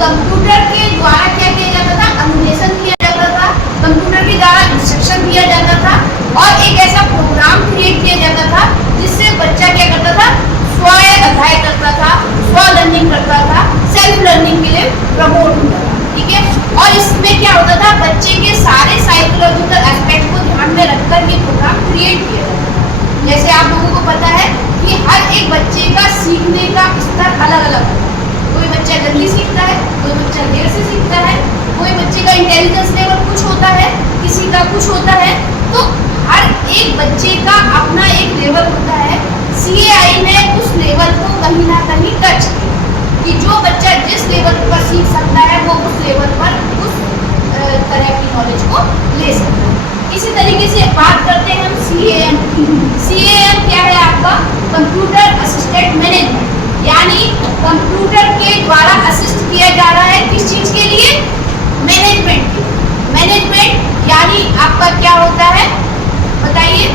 Computer के द्वारा क्या किया जाता था, अनुदेशन किया जाता था, कंप्यूटर के द्वारा इंस्ट्रक्शन दिया जाता था और एक ऐसा प्रोग्राम क्रिएट किया जाता था जिससे बच्चा क्या करता था, स्व अध्ययन करता था, स्व लर्निंग करता था, सेल्फ लर्निंग के लिए प्रमोट होता था। ठीक है, और इसमें क्या होता था, बच्चे के सारे साइकोलॉजिकल एस्पेक्ट को ध्यान में रखकर ये प्रोग्राम क्रिएट किया जाता था। जैसे आप लोगों को पता है कि हर एक बच्चे का सीखने का स्तर अलग अलग होता है। कोई बच्चा जल्दी सीखता है, कोई बच्चा देर से सीखता है, कोई बच्चे का इंटेलिजेंस लेवल कुछ होता है, किसी का कुछ होता है। तो हर एक बच्चे का अपना एक लेवल होता है। CAI ने उस लेवल को कहीं ना कहीं टच किया कि जो बच्चा जिस लेवल पर सीख सकता है वो उस लेवल पर उस तरह की नॉलेज को ले सकता है। इसी तरीके से बात करते हैं हम CAM की। CAM क्या है आपका, कंप्यूटर असिस्टेड मैनेजमेंट, यानी कंप्यूटर के द्वारा असिस्ट किया जा रहा है किस चीज के लिए, मैनेजमेंट के। मैनेजमेंट यानी आपका क्या होता है बताइए,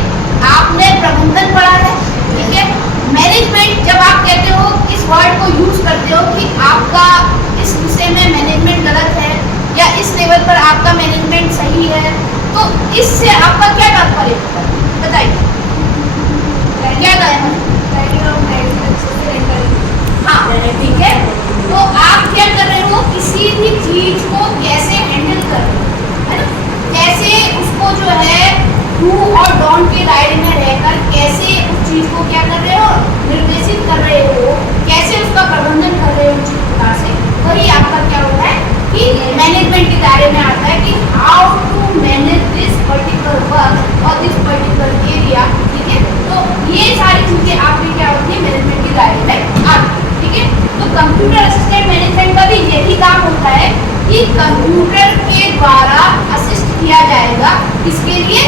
आपने प्रबंधन पढ़ा है, ठीक है। मैनेजमेंट जब आप कहते हो, इस वर्ड को यूज करते हो कि आपका इस विषय में मैनेजमेंट गलत है या इस लेवल पर आपका मैनेजमेंट सही है, तो इससे आपका क्या तात्पर्य होता है बताइए, क्या कहना है? हाँ ठीक है, तो आप क्या कर रहे हो, किसी भी चीज को कैसे हैंडल कर रहे हो, है ना, कैसे उसको जो है डू और डोंट के दायरे में रहकर कैसे उस चीज को क्या कर रहे हो, निर्देशित कर रहे हो, कैसे उसका प्रबंधन कर रहे हो उचित प्रकार से, वही आपका क्या होता है कि मैनेजमेंट के दायरे में आता है कि how to manage this particular work और दिस पर्टिकुलर एरिया। ठीक है, तो ये सारी चीजें आपकी क्या होती है, मैनेजमेंट के दायरे में आती है। ठीक है, तो कंप्यूटर असिस्टेड मैनेजमेंट का भी यही काम होता है कि कंप्यूटर के द्वारा असिस्ट किया जाएगा, किसके लिए,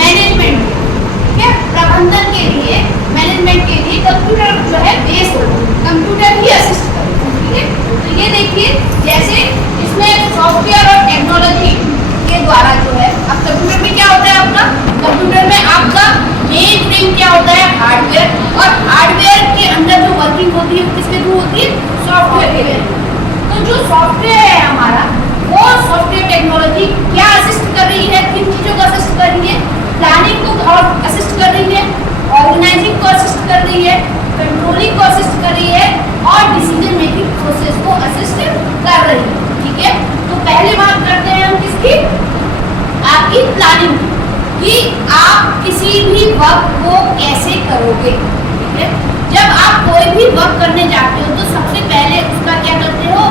मैनेजमेंट के लिए। ठीक है, प्रबंधन के लिए, मैनेजमेंट के लिए कंप्यूटर जो है बेस होगा, कंप्यूटर ही असिस्ट करेगा। ठीक है, तो ये देखिए जैसे इसमें सॉफ्टवेयर और टेक्नोलॉजी के द्वारा जो है, अब कंप्यूटर में क्या होता है आपका, कंप्यूटर में आपका मेन थिंग क्या होता है, हार्डवेयर, और हार्डवेयर के अंदर जो वर्किंग होती है किसके थ्रू होती है, सॉफ्टवेयर के थ्रू। तो जो सॉफ्टवेयर है हमारा, वो सॉफ्टवेयर टेक्नोलॉजी क्या असिस्ट कर रही है, किन चीज़ों को असिस्ट कर रही है, प्लानिंग को और असिस्ट कर रही है, ऑर्गेनाइजिंग को असिस्ट कर रही है, कंट्रोलिंग को असिस्ट कर रही है और डिसीजन मेकिंग प्रोसेस को असिस्ट कर रही है। ठीक है, तो पहले बात करते हैं हम किसकी, आपकी प्लानिंग कि आप किसी भी वर्क को कैसे करोगे। ठीक है, जब आप कोई भी वर्क करने जाते हो तो सबसे पहले उसका क्या करते हो,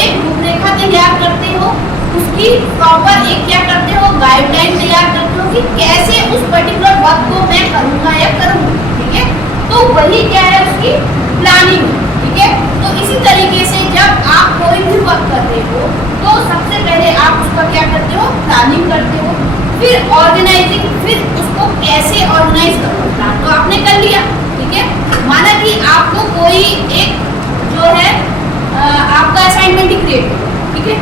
एक रूपरेखा तैयार करते हो, उसकी प्रॉपर एक क्या करते हो, गाइडलाइन तैयार करते हो कि कैसे उस पर्टिकुलर वर्क को मैं करूँगा या करूँगी। ठीक है, तो वही क्या है, उसकी प्लानिंग। ठीक है, तो इसी तरीके से जब आप कोई भी वर्क कर रहे हो तो सबसे पहले आप उसका क्या करते हो, प्लानिंग करते हो, फिर ऑर्गेनाइजिंग, फिर उसको कैसे ऑर्गेनाइज करो, प्लान तो आपने कर लिया। ठीक है, माना कि आपको कोई एक जो है आपका असाइनमेंट ही क्रिएट हो, ठीक है,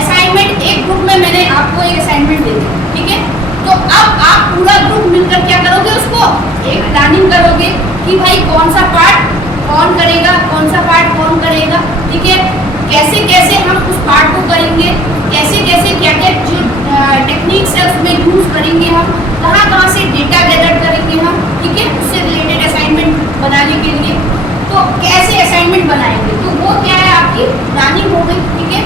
असाइनमेंट एक ग्रुप में मैंने आपको एक असाइनमेंट दे दी। ठीक है, तो अब आप पूरा ग्रुप मिलकर क्या करोगे, उसको एक प्लानिंग करोगे कि भाई कौन सा पार्ट कौन करेगा, कौन सा पार्ट कौन करेगा। ठीक है, कैसे कैसे हम उस पार्ट को करेंगे, कैसे कैसे क्या क्या जो टेक्निक्स है उसमें यूज करेंगे, हम कहाँ कहाँ से डेटा गैदर करेंगे हम। ठीक है, उससे रिलेटेड असाइनमेंट बनाने के लिए तो कैसे असाइनमेंट बनाएंगे, तो वो क्या है, आपकी प्लानिंग हो गई। ठीक है,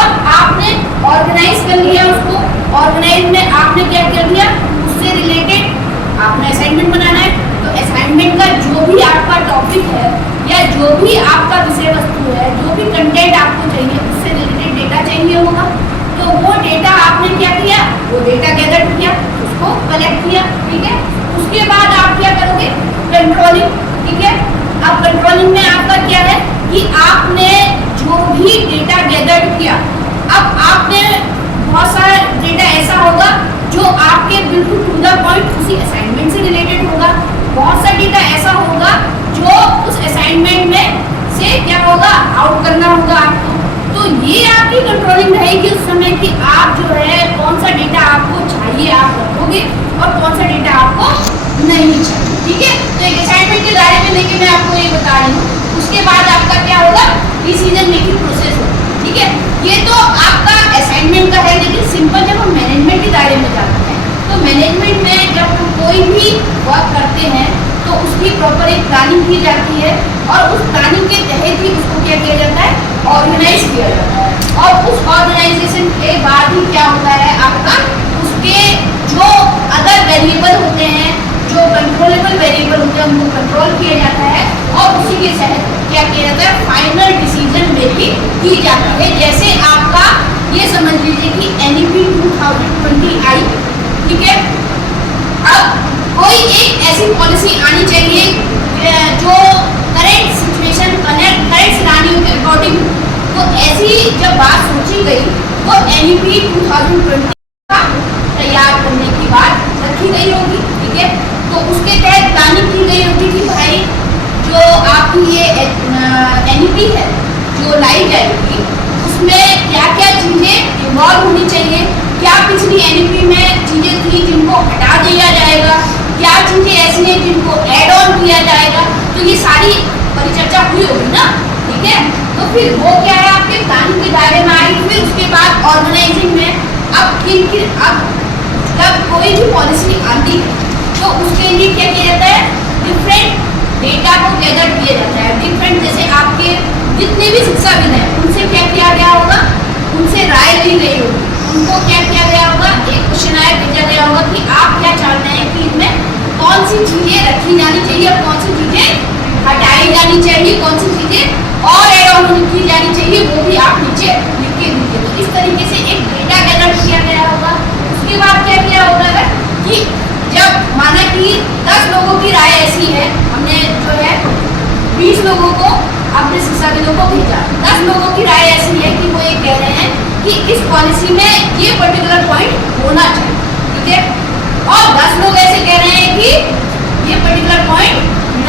अब आपने ऑर्गेनाइज कर लिया उसको, ऑर्गेनाइज में आपने क्या कर दिया, उससे रिलेटेड आपने असाइनमेंट बनाना है, तो असाइनमेंट का जो भी आपका टॉपिक है या जो भी आपका विषय वस्तु है, जो भी कंटेंट आपको चाहिए, उससे रिलेटेड डेटा चाहिए होगा, तो वो डेटा आपने क्या किया, वो डेटा गैदर किया, उसको कलेक्ट किया। ठीक है, उसके बाद आप क्या करोगे, कंट्रोलिंग। ठीक है, अब कंट्रोलिंग में आपका क्या है कि आपने जो भी डेटा गैदर किया, अब आपने बहुत सारा डेटा ऐसा होगा जो आपके बिल्कुल टू द पॉइंट उसी असाइनमेंट से रिलेटेड होगा, बहुत सा डेटा ऐसा होगा जो उस असाइनमेंट में से क्या होगा, आउट करना होगा आपको। तो ये आपकी कंट्रोलिंग रहेगी उस समय कि आप जो है कौन सा डेटा आपको चाहिए आप रखोगे और कौन सा डेटा आपको नहीं चाहिए। ठीक है, तो एक असाइनमेंट के दायरे में लेके मैं आपको ये बता रही हूँ। उसके बाद आपका क्या होगा, डिसीजन मेकिंग प्रोसेस होगा। ठीक है, सिंपल जब हम मैनेजमेंट के दायरे में जाते हैं तो मैनेजमेंट में जब हम कोई भी वर्क करते हैं तो उसकी प्रॉपर एक प्लानिंग की जाती है और उस प्लानिंग के तहत ही उसको क्या किया जाता है, ऑर्गेनाइज किया जाता है। और उस ऑर्गेनाइजेशन के बाद ही क्या होता है आपका, उसके जो अदर वेरिएबल होते हैं, जो कंट्रोलेबल वेरिएबल होते हैं, उनको कंट्रोल किया जाता है और उसी के तहत क्या किया जाता है, फाइनल डिसीजन मेकिंग की जाती है। जैसे आपका ये समझ लीजिए कि NEP 2020 आई, ठीक है। अब कोई एक ऐसी पॉलिसी आनी चाहिए जो करेंट सिचुएशन, करेंट सिनारियो के अकॉर्डिंग, तो ऐसी जब बात सोची गई वो NEP 2020 का तैयार करने की बात रखी गई होगी, ठीक है। तो उसके तहत प्लानिंग की गई होगी कि भाई जो आपकी ये NEP है जो लाई जाएगी उसमें क्या क्या चीज़ें इन्वॉल्व होनी चाहिए, क्या पिछली NEP में चीज़ें थी जिनको हटा दिया जाएगा, क्या चीज़ें ऐसी हैं जिनको ऐड ऑन किया जाएगा। तो ये सारी परिचर्चा हुई होगी ना, ठीक है। तो फिर वो क्या है आपके प्लानिंग के दायरे में आई। फिर उसके बाद ऑर्गेनाइजिंग में अब जब कोई भी पॉलिसी आती है तो उसके लिए क्या किया जाता है, डिफरेंट डेटा को गैदर किया जाता है। डिफरेंट जैसे आपके जितने भी शिक्षाविद हैं उनसे क्या किया गया होगा, उनसे राय ली गई होगी, उनको क्या किया गया होगा, एक क्वेश्चनायर भेजा गया होगा कि आप क्या चाहते हैं कि इनमें कौन सी चीज़ें रखी जानी चाहिए और कौन सी चीज़ें हटाई जानी चाहिए, कौन सी चीज़ें और ऐड ऑन की जानी चाहिए, वो भी आप नीचे लिख के दीजिए। तो इस तरीके से एक डेटा गैदर किया गया होगा। उसके बाद क्या किया होगा कि जब माना कि 10 लोगों की राय ऐसी है, हमने जो है 20 लोगों को अपने शिक्षाविदों को भेजा, 10 लोगों की राय ऐसी है कि वो ये कह रहे हैं कि इस पॉलिसी में ये पर्टिकुलर पॉइंट होना चाहिए, ठीक है। और 10 लोग ऐसे कह रहे हैं कि ये पर्टिकुलर पॉइंट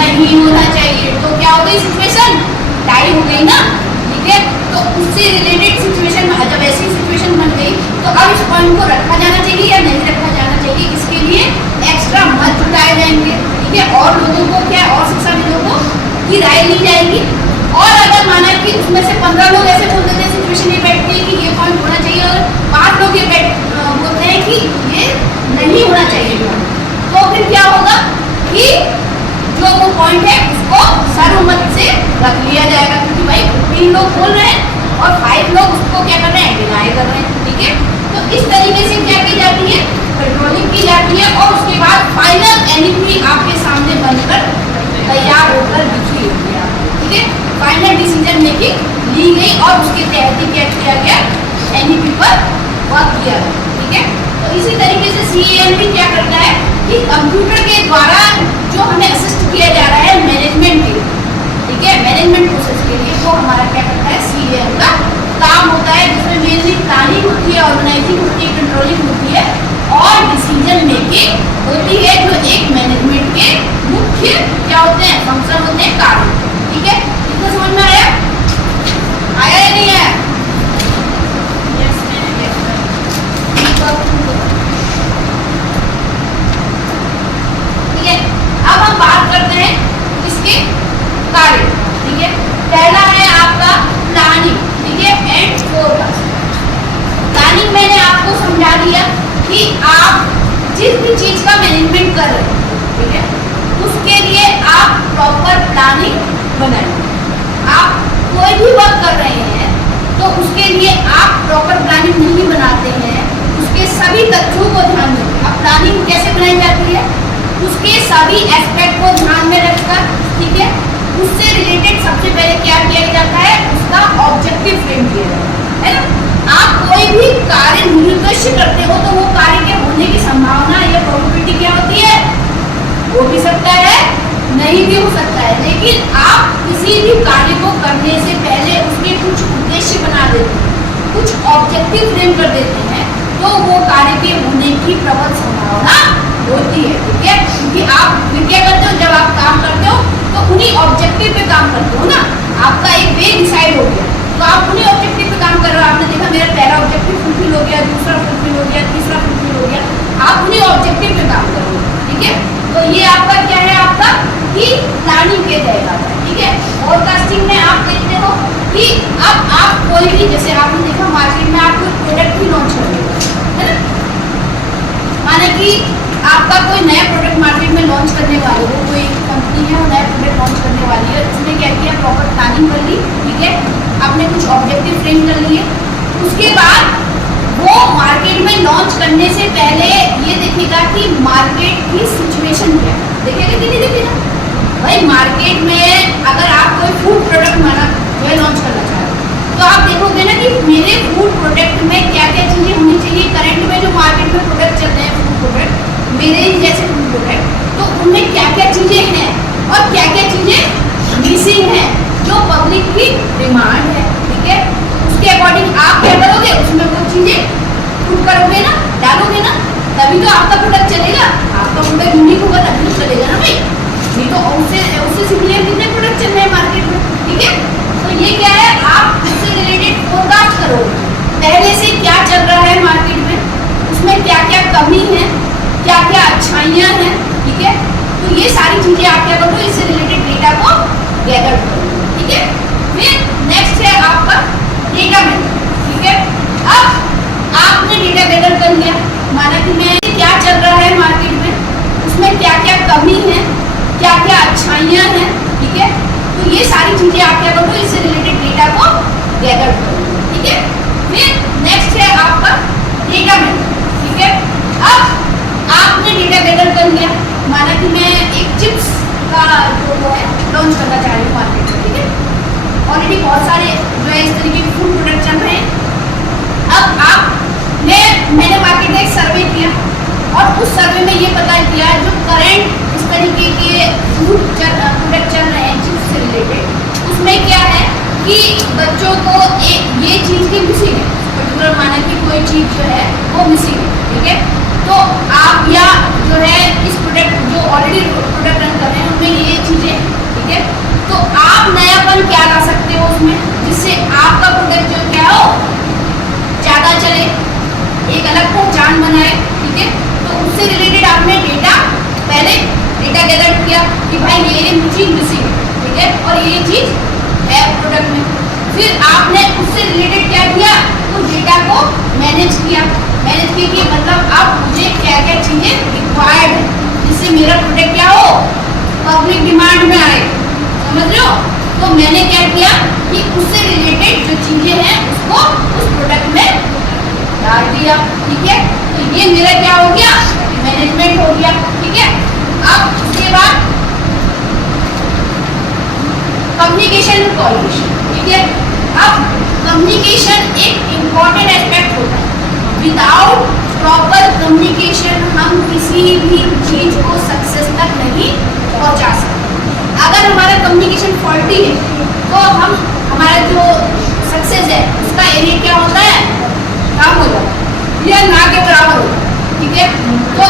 नहीं होना चाहिए। तो क्या हो गई सिचुएशन, टाई हो गई ना, ठीक है। तो उससे रिलेटेड सिचुएशन में जब ऐसी सिचुएशन बन गई तो अब इस पॉइंट को रखा जाना चाहिए या नहीं रखा जाना चाहिए, इसके लिए एक्स्ट्रा मत जुटाए जाएंगे, ठीक है। और लोगों को क्या, और शिक्षाविदों को की राय ली जाएगी। और अगर माना कि उसमें से 15 लोग ऐसे बोल देते हैं, सिचुएशन ये बैठती है कि ये पॉइंट होना चाहिए और 5 लोग ये बोलते हैं कि ये नहीं होना चाहिए, तो फिर क्या होगा कि जो वो पॉइंट है उसको सर्वमत से रख लिया जाएगा, क्योंकि भाई 3 लोग बोल रहे हैं और 5 लोग उसको क्या कर रहे हैं, डिनाई कर रहे हैं, ठीक है। तो इस तरीके से क्या की जाती है, कंट्रोलिंग की जाती है और उसके बाद फाइनल NEP आपके सामने बनकर तैयार होकर दिखी होगी, ठीक है। फाइनल डिसीजन मेकिंग ली गई और उसके तहत ही क्या किया गया, NEP पर वर्क किया गया, ठीक है। तो इसी तरीके से CAM भी क्या करता है कि कंप्यूटर के द्वारा जो हमें असिस्ट किया जा रहा है मैनेजमेंट के लिए, ठीक है, मैनेजमेंट प्रोसेस के लिए, वो हमारा क्या करता है, CAM का काम होता है, जिसमें मेनली प्लानिंग होती है, ऑर्गेनाइजिंग होती है, कंट्रोलिंग होती है और डिसीजन मेकिंग होती है, जो एक मैनेजमेंट के मुख्य क्या होते हैं, फंक्शन होते हैं, कार्य, ठीक है। इतना समझ में आया, आया या नहीं आया? ठीक है। अब हम बात करते हैं इसके कार्य, ठीक है। पहला है आपका प्लानिंग, ठीक है, एंड फोरकास्ट। प्लानिंग मैंने आपको समझा दिया कि आप जिस भी चीज का मैनेजमेंट कर रहे हैं, ठीक है, उसके लिए आप प्रॉपर प्लानिंग बनाएं। आप कोई भी वर्क कर रहे हैं तो उसके लिए आप प्रॉपर प्लानिंग नहीं बनाते हैं, उसके सभी तथ्यों को ध्यान में, अब प्लानिंग कैसे बनाई जाती है, उसके सभी एस्पेक्ट को ध्यान में रखकर, ठीक है, उससे रिलेटेड सबसे पहले क्या किया जाता है, उसका ऑब्जेक्टिव फ्रेम किया जाता है ना। आप कोई भी कार्य निर्दिष्ट करते हो तो वो कार्य के होने की संभावना या प्रोबेबिलिटी क्या होती है, हो भी सकता है, नहीं भी हो सकता है, लेकिन आप किसी भी कार्य को करने से पहले उसके कुछ उद्देश्य बना देते हैं, कुछ ऑब्जेक्टिव फ्रेम कर देते हैं, तो वो कार्य के होने की प्रबल संभावना होती है, ठीक है। क्योंकि आप फिर क्या करते हो, जब आप काम करते हो तो उन्हीं ऑब्जेक्टिव पे काम करते हो ना, आपका एक वे डिसाइड हो गया तो आप उन्हीं ऑब्जेक्टिव पे काम कर रहे हो। आपने देखा मेरा पहला ऑब्जेक्टिव फुलफिल हो गया, दूसरा फुलफिल हो गया, तीसरा फुलफिल हो गया, आप उन्हीं ऑब्जेक्टिव पे काम करोगे, ठीक है। तो ये आपका क्या है, आपका कि प्लानिंग के तहत आता है, ठीक है। फोरकास्टिंग में आप देखते हो कि अब आप कोई भी, जैसे आपने देखा मार्केट में आप कोई प्रोडक्ट ही लॉन्च कर रहे हो, है ना। माना कि आपका कोई नया प्रोडक्ट मार्केट में लॉन्च करने वाले हो, कोई कंपनी है वो नया प्रोडक्ट लॉन्च करने वाली है, उसने क्या किया, प्रॉपर प्लानिंग कर ली, ठीक है, आपने कुछ ऑब्जेक्टिव फ्रेम कर लिए, उसके बाद वो मार्केट में लॉन्च करने से पहले ये देखेगा कि मार्केट की सिचुएशन क्या है, देखेगा कि नहीं देखेगा। भाई मार्केट में अगर आप कोई फूड प्रोडक्ट माना जो है लॉन्च करना चाह रहे हो, तो आप देखोगे ना कि मेरे फूड प्रोडक्ट में क्या क्या चीज़ें होनी चाहिए। करंट में जो मार्केट में प्रोडक्ट चल रहे हैं फूड प्रोडक्ट, मेरे ही जैसे फूड प्रोडक्ट, तो उनमें क्या क्या चीज़ें हैं और क्या क्या चीज़ें मिसिंग हैं जो पब्लिक की डिमांड है, ठीक है। उसके अकॉर्डिंग आप क्या करोगे, उसमें वो चीज़ें पुट करोगे ना, डालोगे ना, तभी तो आपका प्रोडक्ट चलेगा। आपका प्रोडक्ट यूनिक होगा तभी तो चलेगा ना भाई, नहीं तो उससे सिमिलर कितने प्रोडक्ट चल रहे हैं मार्केट में, ठीक है। तो ये क्या है, आप इससे रिलेटेड फोरकास्ट करोगे पहले से क्या चल रहा है मार्केट में, उसमें क्या क्या कमी है, क्या क्या अच्छाइयाँ हैं, ठीक है। तो ये सारी चीज़ें आप क्या करोगे, इससे रिलेटेड डेटा को गैदर करोगे, ठीक है। फिर नेक्स्ट है आपका डेटा मेथड, ठीक है। अब आपने डेटा गैदर कर लिया, माना कि मैं क्या चल रहा है मार्केट में, उसमें क्या क्या कमी है, क्या क्या अच्छाइयाँ हैं, ठीक है। तो ये सारी चीज़ें आप क्या करोगे, इससे रिलेटेड डेटा को गैदर करोगे, ठीक है। फिर नेक्स्ट है आपका डेटा मेथड, ठीक है। अब आपने डेटा गैदर कर लिया, माना कि मैं एक चिप्स का जो है लॉन्च करना चाह रही हूँ मार्केट में, ठीक है। ऑलरेडी बहुत सारे जो है इस तरीके के फूड प्रोडक्ट चल रहे हैं। अब मैंने मार्केट में एक सर्वे किया और उस सर्वे में ये पता किया जो करंट इस तरीके के फूड प्रोडक्ट चल रहे हैं चिप्स से रिलेटेड, उसमें क्या है कि बच्चों को ये चीज़ की मिसिंग है, पर्टिकुलर माना कि कोई चीज़ जो है वो मिसिंग है, ठीक है। तो आप या जो है इस प्रोडक्ट जो ऑलरेडी प्रोडक्ट रन कर रहे हैं उनमें ये चीज़ें, ठीक है। तो आप नयापन क्या ला सकते हो उसमें, जिससे आपका प्रोडक्ट जो क्या हो ज़्यादा चले, एक अलग पहचान बनाए, ठीक है। तो उससे रिलेटेड आपने डेटा पहले डेटा गैदर किया कि भाई ये चीज़ मिसिंग है, ठीक है, और ये चीज़ है प्रोडक्ट में। फिर आपने उससे रिलेटेड क्या किया, उस डेटा को मैनेज किया कि मतलब अब मुझे क्या क्या चीज़ें रिक्वायर्ड है जिससे मेरा प्रोडक्ट क्या हो पब्लिक डिमांड में आए, समझ रहे हो। तो मैंने क्या किया कि उससे रिलेटेड जो चीज़ें हैं उसको उस प्रोडक्ट में डाल दिया, ठीक है। तो ये मेरा क्या हो गया, मैनेजमेंट हो गया, ठीक है। अब उसके बाद कम्युनिकेशन और कोऑर्डिनेशन, ठीक है। अब कम्युनिकेशन एक इम्पॉर्टेंट एस्पेक्ट होता है, विदाउट प्रॉपर कम्युनिकेशन हम किसी भी चीज़ को सक्सेस तक नहीं पहुंचा सकते। अगर हमारा कम्युनिकेशन फॉल्टी है तो हमारा जो सक्सेस है उसका एरिया क्या होता है, कम हो जाता है या ना के बराबर होता है, ठीक है। तो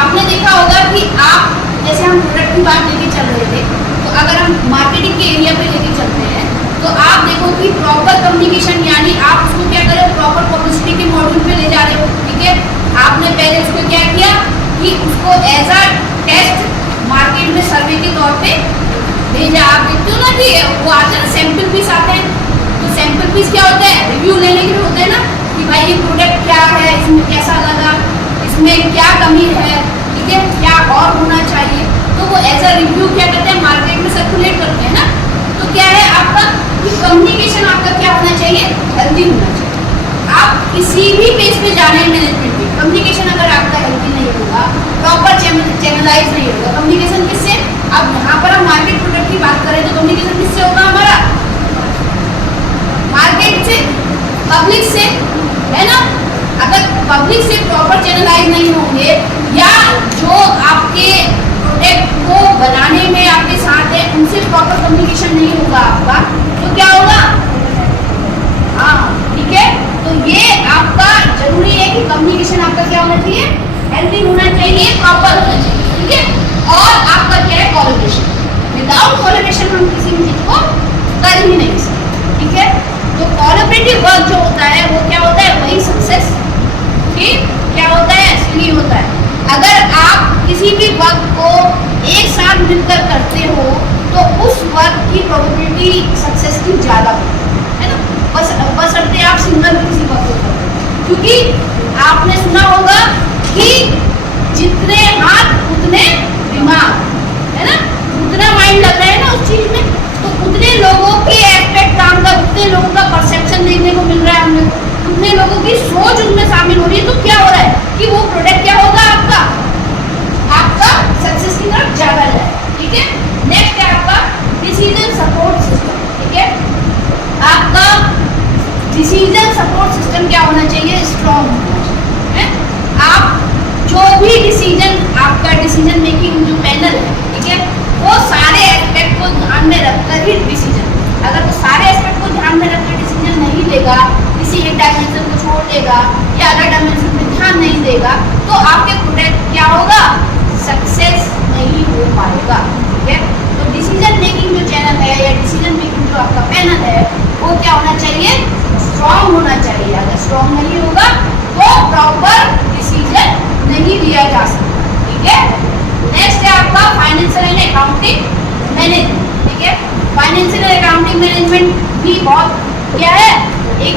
आपने देखा होगा कि आप जैसे हम प्रोडक्ट की बात लेके चल रहे थे, तो अगर हम मार्केटिंग के एरिया पे लेके चलते हैं तो आप देखो कि प्रॉपर कम्युनिकेशन यानी आप उसको क्या कर रहे हो, प्रॉपर पब्लिसिटी के मॉड्यूल पे ले जा रहे हो, ठीक है। आपने पहले उसको क्या किया कि उसको एज अ टेस्ट मार्केट में सर्वे के तौर पे भेजा। आप देखते हो ना कि वो आते हैं ना सैंपल पीस आते हैं, तो सैंपल पीस क्या होते हैं, रिव्यू लेने के लिए होते हैं ना कि भाई ये प्रोडक्ट क्या है, इसमें कैसा लगा, इसमें क्या कमी है, ठीक है, क्या और होना चाहिए। तो वो एज अ रिव्यू क्या करते हैं मार्केट में सर्कुलेट करते हैं ना। तो क्या है आपका कम्युनिकेशन आपका क्या होना चाहिए, हेल्दी होना चाहिए। आप किसी भी पेज पे जा रहे हैं मैनेजमेंट में, कम्युनिकेशन अगर आपका हेल्दी नहीं होगा, प्रॉपर चैनलाइज नहीं होगा, कम्युनिकेशन किससे, अब यहाँ पर हम मार्केट प्रोडक्ट की बात करें तो कम्युनिकेशन किससे होगा हमारा, मार्केट से, पब्लिक से, है ना। अगर पब्लिक से प्रॉपर चैनलाइज नहीं होंगे या जो आपके प्रोडक्ट को बनाने में आपके साथ है उनसे प्रॉपर कम्युनिकेशन नहीं होगा आपका, तो क्या होगा, हाँ ठीक है। तो ये आपका जरूरी है कि कम्युनिकेशन आपका क्या होना चाहिए, हेल्दी होना चाहिए, प्रॉपर होना चाहिए, ठीक है। और आपका क्या है, कोलैबोरेशन। विदाउट कोलैबोरेशन हम किसी भी चीज को कर ही नहीं सकते, ठीक है। तो कोलैबोरेटिव वर्क जो होता है वो क्या होता है, वही सक्सेस की क्या होता है, सीढ़ी होता है। अगर आप किसी भी वर्क को एक साथ मिलकर करते हो तो उस वर्क की प्रोबेबिलिटी सक्सेस की ज़्यादा होती है ना, बस बशर्ते आप सिंगल किसी वर्क को करते हो, क्योंकि आपने सुना होगा कि जितने हाथ उतने दिमाग, है ना, उतना माइंड लग रहा है ना उस चीज में, तो उतने लोगों के एस्पेक्ट काम का, उतने लोगों का परसेप्शन देखने को मिल रहा है हमें, उतने लोगों की सोच उनमें शामिल हो रही है। तो क्या हो रहा है कि वो प्रोडक्ट क्या होगा आपका सक्सेस की तरफ ज्यादा जाए। ठीक है, नेक्स्ट है आपका डिसीजन सपोर्ट सिस्टम। ठीक है, आपका डिसीजन सपोर्ट सिस्टम क्या होना चाहिए? स्ट्रॉन्ग होना चाहिए। आप जो भी डिसीजन, आपका डिसीजन मेकिंग जो पैनल है, ठीक है, वो सारे एस्पेक्ट को ध्यान में रखकर ही डिसीजन, अगर वो सारे एस्पेक्ट को ध्यान में रखकर डिसीजन नहीं लेगा, किसी एक डायमेंशन को छोड़ देगा या अदर डायमेंशन में ध्यान नहीं देगा, तो आपके प्रोडक्ट क्या होगा? सक्सेस नहीं हो पाएगा। ठीक है, तो डिसीजन मेकिंग जो चैनल है या डिसीजन मेकिंग जो आपका पैनल है वो क्या होना चाहिए? स्ट्रॉन्ग होना चाहिए। अगर स्ट्रॉन्ग नहीं होगा तो प्रॉपर डिसीजन नहीं लिया जा सकता। ठीक है, नेक्स्ट है आपका फाइनेंशियल एंड अकाउंटिंग मैनेजमेंट। ठीक है, फाइनेंशियल एंड अकाउंटिंग मैनेजमेंट भी बहुत क्या है, एक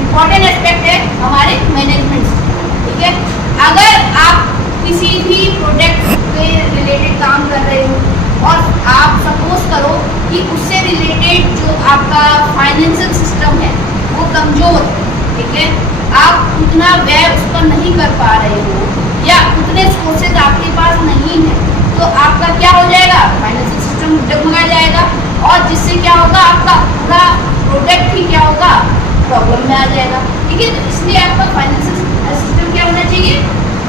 इम्पॉर्टेंट एस्पेक्ट है हमारे मैनेजमेंट से। ठीक है, अगर आप किसी भी प्रोडक्ट के रिलेटेड काम कर रहे हो और आप सपोज करो कि उससे रिलेटेड जो आपका फाइनेंशियल सिस्टम है वो कमजोर है, ठीक है, आप उतना व्यय उस पर नहीं कर पा रहे हो या उतने सोर्सेज आपके पास नहीं है, तो आपका क्या हो जाएगा? फाइनेंशियल सिस्टम डगमगा जाएगा और जिससे क्या होगा? आपका पूरा प्रोडक्ट ही क्या होगा? प्रॉब्लम में आ जाएगा। ठीक है, तो इसलिए आपका फाइनेंशियल सिस्टम क्या होना चाहिए?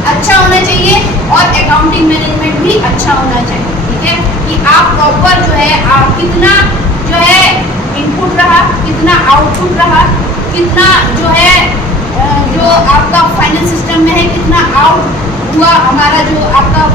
अच्छा होना चाहिए और अकाउंटिंग मैनेजमेंट भी अच्छा होना चाहिए। ठीक है, कि आप प्रॉपर जो है, आप कितना जो है इनपुट रहा, कितना आउटपुट रहा, कितना जो है जो आपका फाइनेंस सिस्टम में है, कितना आउट हुआ, हमारा जो आपका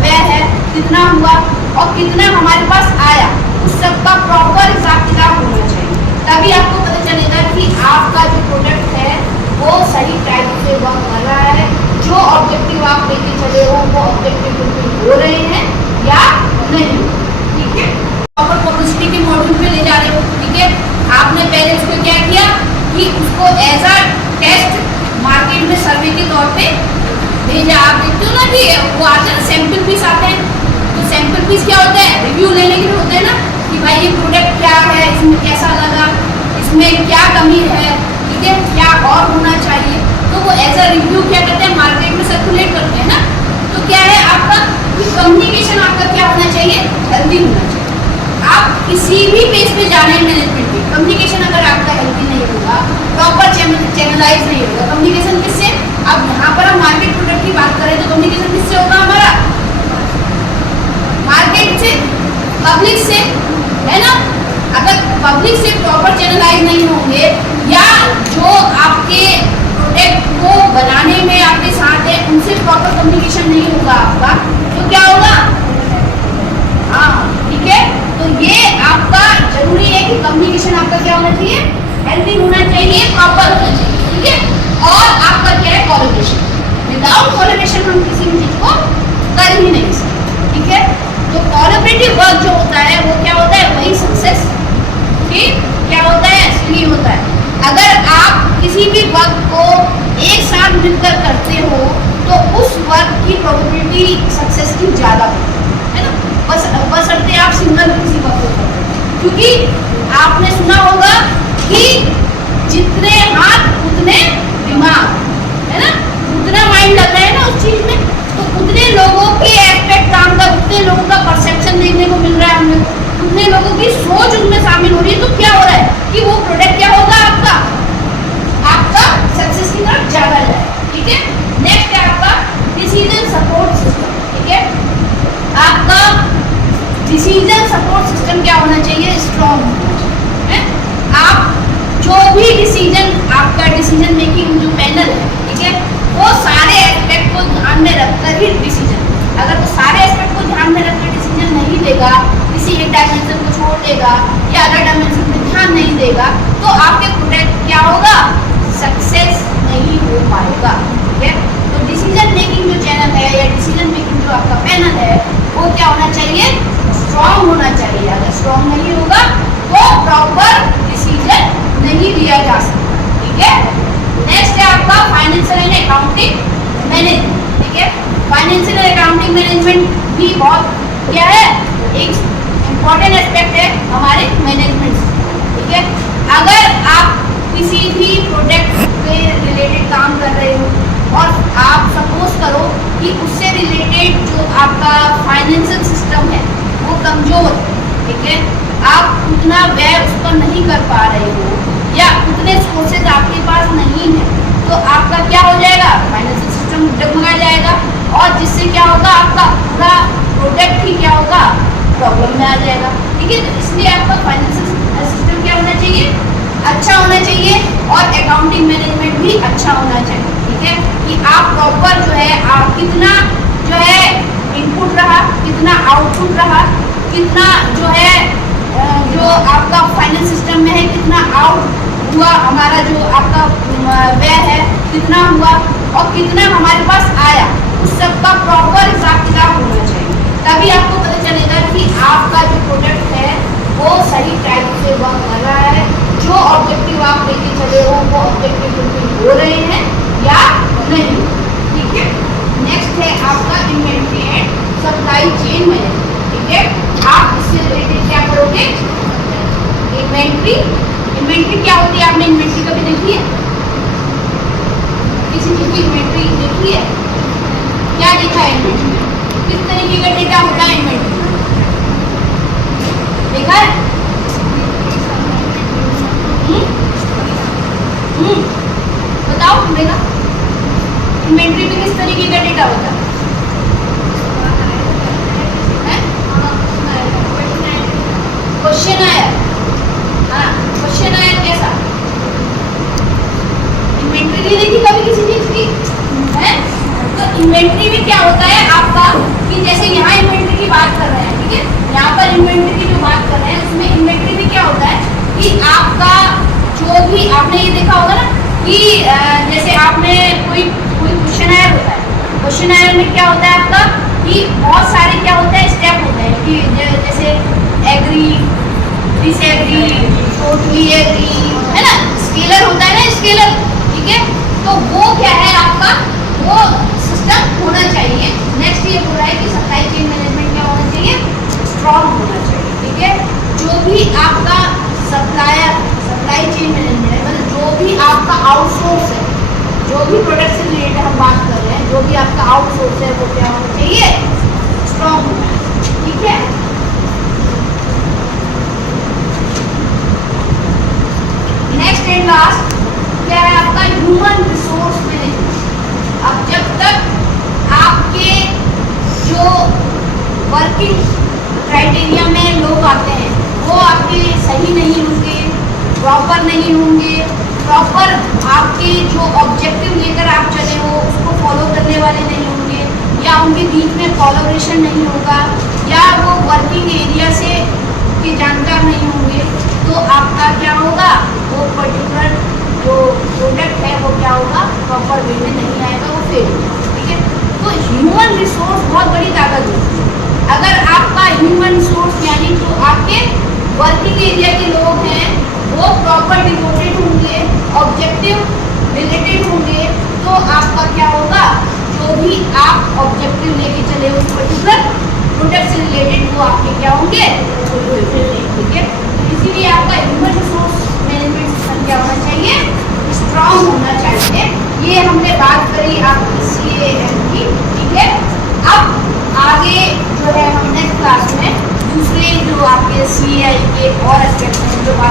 व्यय है कितना हुआ और कितना हमारे पास आया, उस सब का प्रॉपर हिसाब किताब होना चाहिए। तभी आपको पता चलेगा कि आपका जो प्रोडक्ट है वो सही टाइप से वर्क कर रहा है, जो ऑब्जेक्टिव आप लेके चले हो वो ऑब्जेक्टिव हो रहे हैं या नहीं। ठीक है, प्रॉपर पब्लिसिटी के मॉड्यूल पे ले जा रहे हो। ठीक है, आपने पहले उसको क्या किया कि उसको एज अ टेस्ट मार्केट में सर्वे के तौर पे भेजा। आप देखते हो ना कि वो आते हैं सैंपल पीस आते हैं, तो सैंपल पीस क्या होता है? रिव्यू लेने के लिए होते हैं ना, कि भाई ये प्रोडक्ट क्या है, इसमें कैसा लगा, इसमें क्या कमी है, ठीक है, क्या और होना चाहिए, तो वो एज अ रिव्यू क्या करते हैं? मार्केट में सर्कुलेट करते हैं ना। तो क्या है आपका कम्युनिकेशन आपका क्या होना चाहिए? हेल्दी होना चाहिए। आप किसी भी पेज पे जा रहे हैं मैनेजमेंट में, कम्युनिकेशन अगर आपका हेल्दी नहीं होगा, प्रॉपर चैनलाइज नहीं होगा, कम्युनिकेशन किससे? अब यहाँ पर हम मार्केट प्रोडक्ट की बात करें तो कम्युनिकेशन किससे होगा? हमारा मार्केट से, पब्लिक से, है ना। अगर पब्लिक से प्रॉपर चैनलाइज नहीं होंगे या जो आपके प्रोडक्ट को बनाने में आपके साथ है उनसे प्रॉपर कम्युनिकेशन नहीं होगा आपका, तो क्या होगा? हाँ, ठीक है, तो ये आपका जरूरी है कि कम्युनिकेशन आपका क्या होना चाहिए? हेल्दी होना चाहिए, प्रॉपर होना चाहिए। ठीक है, और आपका क्या है? कोलैबोरेशन। विदाउट कोलैबोरेशन हम किसी भी चीज को कर ही नहीं सकते। ठीक है, तो कोलैबोरेटिव वर्क जो होता है वो क्या होता है? वही सक्सेस की क्या होता है? असली होता है। अगर आप किसी भी वर्क को एक साथ मिलकर करते हो तो उस वर्क की प्रोबेबिलिटी सक्सेस की ज़्यादा है ना, बशर्ते आप सिंगल किसी वर्क को करते हो। क्योंकि आपने सुना होगा कि जितने हाथ उतने दिमाग, है ना, उतना माइंड लग रहा है ना उस चीज में, तो उतने लोगों के एस्पेक्ट काम का, उतने लोगों का परसेप्शन देखने को मिल रहा है हमें, उतने लोगों की सोच उनमें शामिल हो रही है। तो क्या हो रहा है कि वो प्रोडक्ट क्या होगा? आपका सक्सेस की तरफ ज्यादा जाए। ठीक है, नेक्स्ट है आपका डिसीजन सपोर्ट सिस्टम। ठीक है, आपका डिसीजन सपोर्ट सिस्टम क्या होना चाहिए? स्ट्रॉन्ग होना चाहिए। आप जो भी डिसीजन, आपका डिसीजन मेकिंग जो पैनल है, ठीक है, वो सारे एस्पेक्ट को ध्यान में रखकर ही डिसीजन, अगर वो सारे एस्पेक्ट को ध्यान में रखकर डिसीजन नहीं लेगा, किसी एक डायमेंशन को छोड़ देगा या अदर डायमेंशन में ध्यान नहीं देगा, तो आपके प्रोडक्ट क्या होगा? सक्सेस नहीं हो पाएगा। ठीक है, तो डिसीजन मेकिंग जो चैनल है या डिसीजन मेकिंग जो आपका पैनल है वो क्या होना चाहिए? स्ट्रॉन्ग होना चाहिए। अगर स्ट्रॉन्ग नहीं होगा तो प्रॉपर डिसीजन नहीं लिया जा सकता। ठीक है, नेक्स्ट है आपका फाइनेंशियल एंड बहुत क्या है, एक इम्पॉर्टेंट एस्पेक्ट है हमारे मैनेजमेंट से, ठीक है। अगर आप किसी भी प्रोडक्ट के रिलेटेड काम कर रहे हो और आप सपोज करो कि उससे रिलेटेड जो आपका फाइनेंशियल सिस्टम है वो कमज़ोर है, ठीक है, आप उतना व्यय उस पर नहीं कर पा रहे हो या उतने सोर्सेज आपके पास नहीं है, तो आपका क्या हो जाएगा, फाइनेंशियल सिस्टम डगमगा जाएगा और जिससे क्या होगा, आपका पूरा प्रोडक्ट ही क्या होगा, प्रॉब्लम में आ जाएगा, ठीक है। तो इसलिए आपका फाइनेंशियल सिस्टम क्या होना चाहिए, अच्छा होना चाहिए और अकाउंटिंग मैनेजमेंट भी अच्छा होना चाहिए, ठीक है, कि आप प्रॉपर जो है आप कितना जो है इनपुट रहा, कितना आउटपुट रहा, कितना जो है जो आपका फाइनेंस सिस्टम में है कितना आउट हुआ, हमारा जो आपका व्यय है कितना हुआ और कितना हमारे पास आया, उस सब का प्रॉपर हिसाब किताब होना चाहिए। तभी आपको पता चलेगा कि आपका जो प्रोडक्ट है वो सही टाइप से वर्क कर रहा है, जो ऑब्जेक्टिव आप लेके चले हो वो ऑब्जेक्टिव फुलफिल हो रहे हैं या नहीं, ठीक है। नेक्स्ट है आपका inventory and supply chain management, ठीक है। आप इससे रिलेटेड क्या करोगे, इन्वेंट्री क्या होती है, आपने इन्वेंट्री कभी देखी है, किसी चीज की इन्वेंट्री देखी है, क्या देखा है इन्वेंट्री, किस तरीके का डेटा होता है इन्वेंट्री, देखा है, बताओ बेटा, इन्वेंट्री में किस तरीके का डेटा होता है, क्वेश्चन आया, हाँ क्वेश्चन आया कैसा, इन्वेंट्री नहीं देखी कभी किसी चीज की है, तो इन्वेंट्री में क्या होता है आपका कि जैसे यहाँ इन्वेंट्री की बात कर रहे हैं, ठीक है, यहाँ पर इन्वेंट्री की जो बात कर रहे हैं उसमें इन्वेंट्री में क्या होता है कि आपका जो भी आपने ये देखा होगा ना कि जैसे आपने कोई क्वेश्चन आयर होता है, क्वेश्चन आयर में क्या होता है आपका कि बहुत सारे क्या होते हैं स्टेप होते हैं कि जैसे एग्री, डिसएग्री, टोटली एग्री, है ना, स्केलर होता है ना, स्केलर, ठीक है, तो वो क्या है आपका वो सिस्टम होना चाहिए। नेक्स्ट ये बोल रहा है कि सप्लाई चेन मैनेजमेंट क्या होना चाहिए, स्ट्रॉन्ग होना चाहिए, ठीक है। जो भी आपका सप्लाई चेन मैनेजमेंट है, मतलब जो भी आपका आउटसोर्स है, जो भी प्रोडक्ट से रिलेटेड हम बात कर रहे हैं, जो भी आपका आउटसोर्स है वो क्या होना चाहिए, स्ट्रॉन्ग होना चाहिए, ठीक है। नेक्स्ट एंड लास्ट क्या है आपका ह्यूमन रिसोर्स मैनेजमेंट। अब जब तक आपके जो वर्किंग क्राइटेरिया में लोग आते हैं वो आपके सही नहीं होंगे, प्रॉपर नहीं होंगे, प्रॉपर आपके जो ऑब्जेक्टिव लेकर आप चले हो उसको फॉलो करने वाले नहीं होंगे, या उनके बीच में कोलैबोरेशन नहीं होगा, या वो वर्किंग एरिया से के जानकार नहीं होंगे, तो आपका क्या होगा, वो पर्टिकुलर जो प्रोडक्ट है वो क्या होगा, प्रॉपर वे में नहीं आएगा, वो फेल होगा, ठीक है। तो ह्यूमन रिसोर्स बहुत बड़ी ताकत होती है। अगर आपका ह्यूमन रिसोर्स यानी जो आपके वर्किंग एरिया के लोग हैं वो प्रॉपर डिवोटेड होंगे, ऑब्जेक्टिव रिलेटेड होंगे, तो आपका क्या होगा, जो भी आप ऑब्जेक्टिव लेके चले उस पर्टिकुलर प्रोडक्ट से रिलेटेड वो आपके क्या होंगे, ठीक है। इसीलिए आपका ह्यूमन रिसोर्स मैनेजमेंट सिस्टम क्या होना चाहिए, स्ट्रॉन्ग होना चाहिए। ये हमने बात करी आपकी CAM की, ठीक है। अब आगे जो है हम नेक्स्ट क्लास में दूसरे जो आपके CAI के और एस्पेक्ट में जो बात